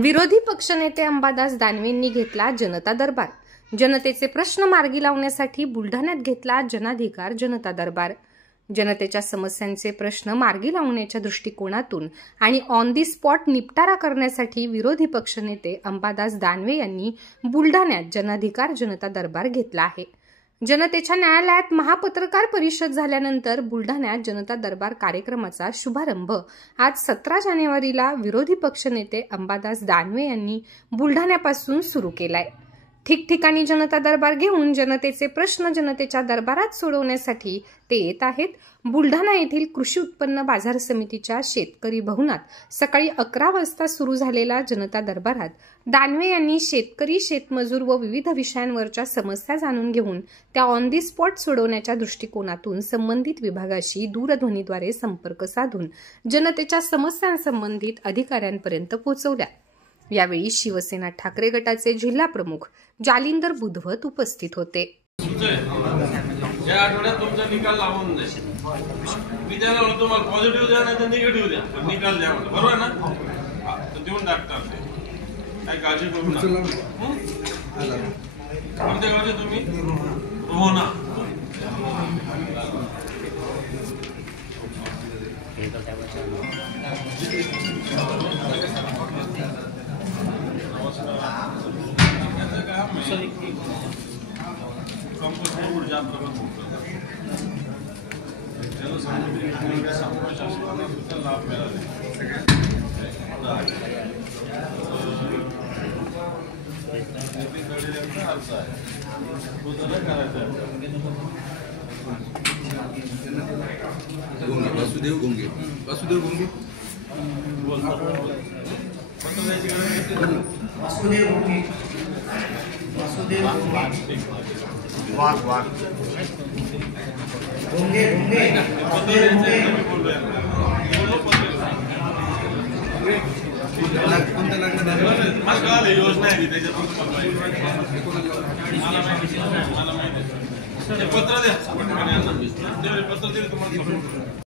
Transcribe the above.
विरोधी पक्षनेते अंबादास दानवेंनी घेतला जनता दरबार। जनतेचे प्रश्न मार्गी लावण्यासाठी बुलढाण्यात घेतला जनाधिकार जनता दरबार। जनतेच्या समस्यांचे प्रश्न मार्गी लावण्याच्या दृष्टिकोनातून आणि ऑन दी स्पॉट निपटारा करण्यासाठी विरोधी पक्षनेते अंबादास दानवे यांनी बुलढाण्यात जनाधिकार जनता दरबार घेतला आहे। जनतेच्या न्यायालयात महापत्रकार परिषद झाल्यानंतर बुलढाण्यात जनता दरबार कार्यक्रमाचा शुभारंभ आज 17 जानेवारीला विरोधी पक्षनेते अंबादास दानवे यांनी बुलढाण्यापासून सुरू केलाय। ठिकठिकाणी जनता दरबार घेऊन जनतेचे प्रश्न जनतेच्या दरबारात सोडवण्यासाठी ते येत आहेत। बुलढाणा येथील कृषी उत्पन्न बाजार समितीच्या शेतकरी भवनात सकाळी 11 वाजता सुरू झालेल्या जनता दरबारात दानवे यांनी शेतकरी, शेतमजूर व विविध विषयांवरच्या समस्या जाणून घेऊन त्या ऑन दी स्पॉट सोडवण्याच्या दृष्टिकोनातून संबंधित विभागाशी दूरध्वनीद्वारे संपर्क साधून जनतेच्या समस्यांसंबंधित अधिकाऱ्यांपर्यंत पोहोचवल्या। यावेळी शिवसेना ठाकरे गटाचे जिल्हा प्रमुख जालिंदर बुधवत उपस्थित होते। या आठवड्यात तुमचा निकाल लावून द्या। मी त्याला तुम्हाला पॉझिटिव्ह द्या नाही तर निगेटिव्ह द्या, पण निकाल द्या म्हणलं, बरोबर ना? तर देऊन टाकतात ते, काही काळजी करू नका। कोणत्या गावचे तुम्ही? हो ना। लाभ मिळाले अर्थ आहे वासुदेव गोंगे वासुदेव गोंगे वासुदेव वाघ वाघ गोंगे गोंगे योजना आहे त्याच्यातून पत्र द्या, पत्र दिले तुम्हाला।